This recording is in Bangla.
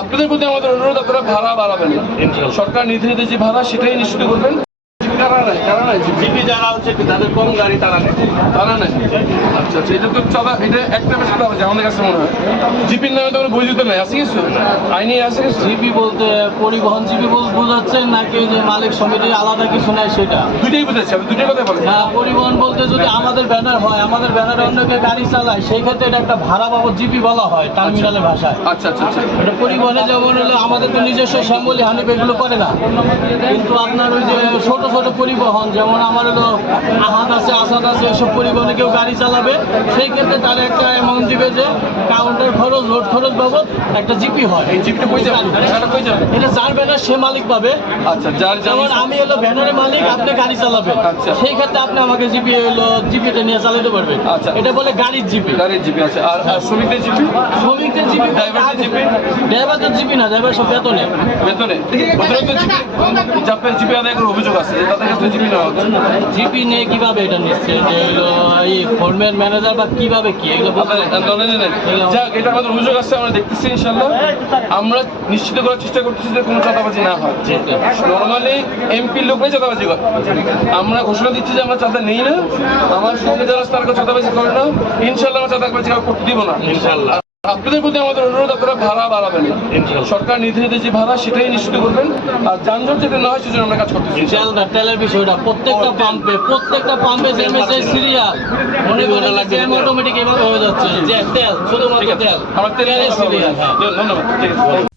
আপনাদের প্রতি আমাদের অনুরোধ, আপনারা ভাড়া বাড়াবেন না। সরকার নির্ধারিত যে ভাড়া সেটাই নিশ্চিত করবেন। জিপি যারা হচ্ছে তাদের কম গাড়ি তারা নেয়। আচ্ছা আচ্ছা, এটা তো এটা একটা বেশ কথা আছে আমাদের কাছে মনে হয়। জিপির নামে তো কোনো বৈধ নাই, আছে কিছু আইনি আছে কিছু? জিপি বলতে পরিবহন জিপি বোঝাচ্ছেন নাকি যে মালিক সমিতির আলাদা কিছু নাই সেটা? দুইটাই বুঝাচ্ছি, আমি দুইটাই কথা বলেন। হ্যাঁ, পরিবহন বলতে যদি আমাদের ব্যানার হয়, আমাদের ব্যানারে অন্য কেউ গাড়ি চালায়, সেই ক্ষেত্রে এটা একটা ভাড়া বাবদ জিপি বলা হয় টার্মিনালের ভাষায়। আচ্ছা আচ্ছা আচ্ছা, এটা পরিবহনে যেমন হলো আমাদের তো নিজস্ব শ্যামলি হানিফ এগুলো করে না, কিন্তু আপনার ওই যে ছোট ছোট পরিবহন যেমন আমার হলো আহাদ আছে, আসাদ আছে, এসব পরিবহনে কেউ গাড়ি চালাবে, সেই ক্ষেত্রে তারা একটা অ্যামাউন্ট দিবে যে কাউন্টার খরচ, লোড খরচ বাবদ একটা জিপি হয়। এই জিপটা কই যাবে? টাকাটা কই যাবে? এটা যার ব্যানার সে মালিক পাবে। আচ্ছা, যার যেমন আমি হলো ব্যানারের মালিক, আপনি গাড়ি চালাবেন, আচ্ছা। সেই ক্ষেত্রে আপনি আমাকে জিপি হলো জিপিটা নিয়ে চালাতে পারবেন। আচ্ছা, এটা বলে গাড়ির জিপি। গাড়ির জিপি আছে। আর শ্রমিকদের জিপি? শ্রমিকদের জিপি, ড্রাইভারদের জিপি? ড্রাইভারদের জিপি না, ড্রাইভার সব বেতনে। বেতনে অতিরিক্ত জিপি, যাদের জিপি আদায় করার অভিযোগ আছে যে তাদের কাছে জিপি নেওয়া হচ্ছে। জিপি নিয়ে কিভাবে এটা নিচ্ছে, যে হলো এই ফর্মের ম্যানেজার বা কিভাবে কি এগুলো যাক, এটা আমাদের অভিযোগ আছে, আমরা দেখতেছি ইনশাল্লাহ। আমরা নিশ্চিত করার চেষ্টা করতেছি যে কোনো চাঁদাবাজি না হয়। নর্মালি এমপির লোকরাই চাঁদাবাজি করে। আমরা ঘোষণা দিচ্ছি যে আমরা চাঁদা নেই না, আমার সঙ্গে যারা তারা চাঁদাবাজি করে না, ইনশাল্লাহ আমরা চাঁদাবাজি করতে দিব না ইনশাল্লাহ। আপনাদের প্রতি আমাদের অনুরোধ, আপনারা ভাড়া বাড়াবেন না। সরকার নির্ধারিত যে ভাড়া সেটাই নিশ্চিত করবেন। আর যানজট যাতে না হয় সেজন্য আমরা কাজ করতেছি। তেলের বিষয়টা প্রত্যেকটা পাম্পে যে সিরিয়াল মনে করে অটোমেটিক এভাবে হয়ে যাচ্ছে যে তেল, শুধুমাত্র তেল, আমার তেলের সিরিয়াল। ধন্যবাদ। ঠিক আছে।